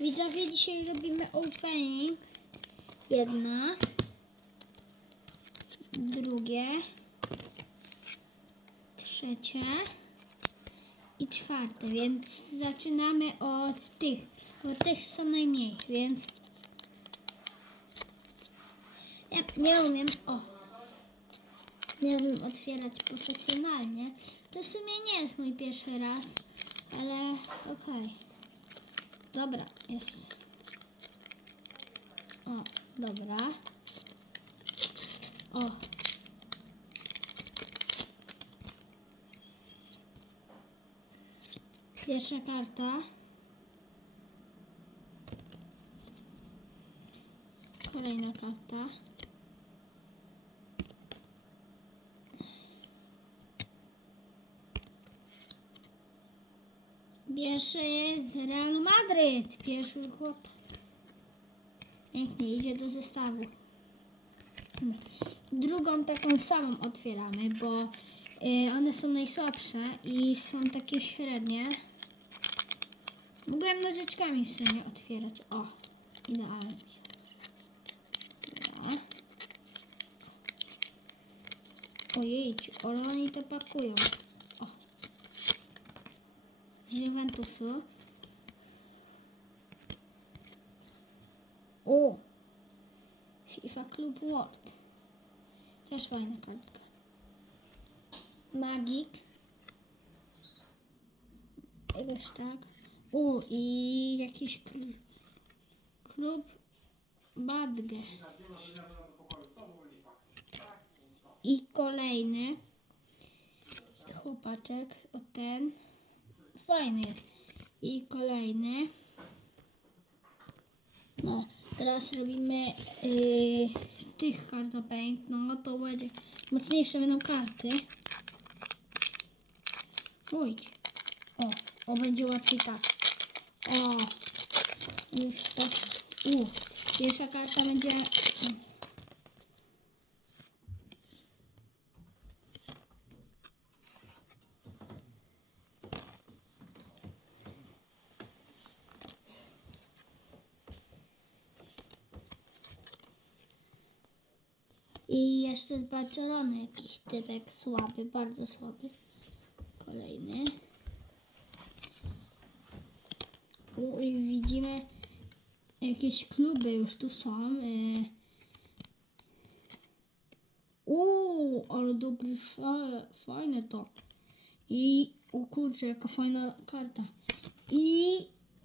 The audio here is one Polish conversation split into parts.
Widzowie, dzisiaj robimy opening. Jedna. Drugie. Trzecie. I czwarte, więc zaczynamy od tych. Bo tych są najmniej, więc... Ja nie umiem, o. Nie umiem otwierać profesjonalnie. To w sumie nie jest mój pierwszy raz, ale okej. Dobra, jest. O, dobra. O. Pierwsza karta. Kolejna karta. Pierwszy jest Real Madryt. Pierwszy chłop. Pięknie idzie do zestawu. Drugą taką samą otwieramy, bo y, one są najsłabsze i są takie średnie. Mogłem nożyczkami w sumie otwierać. O, idealnie. Dobra. Ojejciu, ale oni to pakują. O. Z Juventusu. O! FIFA Club World. Też fajna kartka. Magik. Jakoś tak. O, i jakiś kl- klub Badge. I kolejny chłopaczek, o ten. Fajny. I kolejny. No, teraz robimy yy, tych kart opening. No, to będzie mocniejsze będą karty. Pójdź. O, o, będzie łatwiej tak. O, już to. U, pierwsza karta będzie. I jeszcze z Barcelony jakiś typek słaby, bardzo słaby. Kolejny. U, I widzimy jakieś kluby już tu są. y. Uuu, ale dobry, fa- fajne to. I, o kurczę, jaka fajna karta. I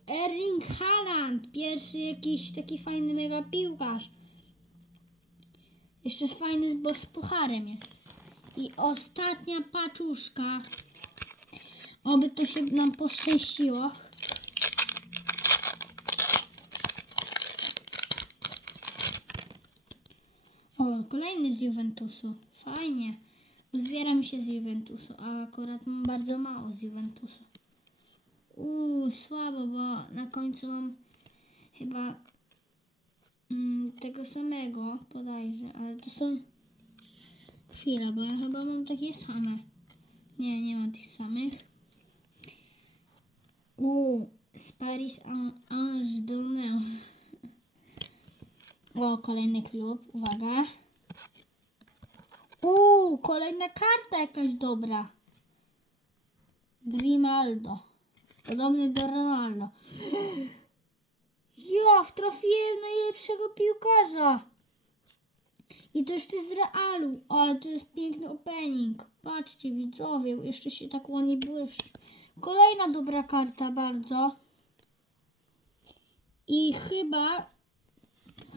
Erling Haaland, pierwszy jakiś taki fajny mega piłkarz. Jeszcze jest fajny, bo z pucharem jest. I ostatnia paczuszka. Oby to się nam poszczęściło. O, kolejny z Juventusu. Fajnie. Zbieram się z Juventusu, a akurat mam bardzo mało z Juventusu. Uuu, słabo, bo na końcu mam chyba tego samego podajże, ale to są chwila, bo ja chyba mam takie same. Nie, nie mam tych samych. Uuu, z Paris An- Ange Dorneo. O, kolejny klub, uwaga. Uuu, kolejna karta jakaś dobra. Grimaldo. Podobny do Ronaldo. Ja wtrafiłem najlepszego piłkarza. I to jeszcze z Realu. Ale to jest piękny opening. Patrzcie widzowie, jeszcze się tak ładnie błyszczy. Kolejna dobra karta bardzo. I chyba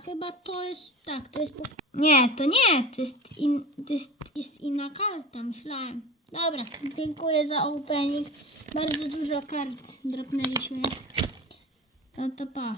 Chyba to jest. Tak, to jest. Nie, to nie. To jest, in, to jest, jest inna karta, myślałem. Dobra, dziękuję za opening. Bardzo dużo kart drapnęliśmy. No to pa.